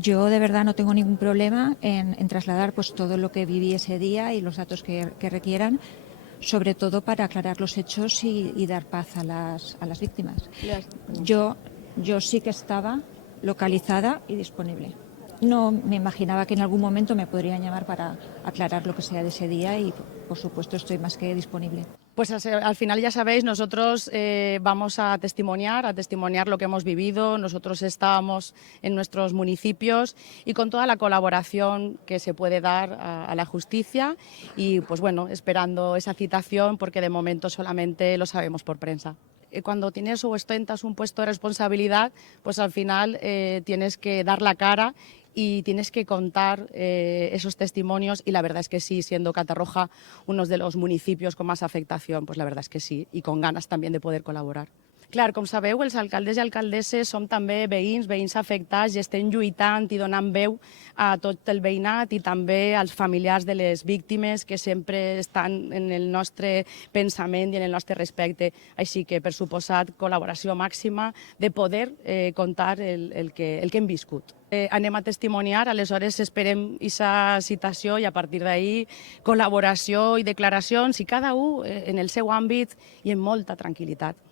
Yo de verdad no tengo ningún problema en trasladar pues todo lo que viví ese día y los datos que requieran, sobre todo para aclarar los hechos y dar paz a las víctimas. Yo, yo sí que estaba localizada y disponible. No me imaginaba que en algún momento me podrían llamar para aclarar lo que sea de ese día y, por supuesto, estoy más que disponible. Pues al final ya sabéis, nosotros vamos a testimoniar lo que hemos vivido. Nosotros estábamos en nuestros municipios y con toda la colaboración que se puede dar a la justicia y pues bueno, esperando esa citación porque de momento solamente lo sabemos por prensa. Cuando tienes o ostentas un puesto de responsabilidad, pues al final tienes que dar la cara y tienes que contar esos testimonios y la verdad es que sí, siendo Catarroja uno de los municipios con más afectación, pues la verdad es que sí, y con ganes també de poder col·laborar. Clar, com sabeu, els alcaldes i alcaldesses som també veïns afectats i estem lluitant i donant veu a tot el veïnat i també als familiars de les víctimes que sempre estan en el nostre pensament i en el nostre respecte. Així que, per suposat, col·laboració màxima de poder contar el que hem viscut. Anem a testimoniar, aleshores esperem aquesta citació i a partir d'ahir col·laboració i declaracions i cada un en el seu àmbit i amb molta tranquil·litat.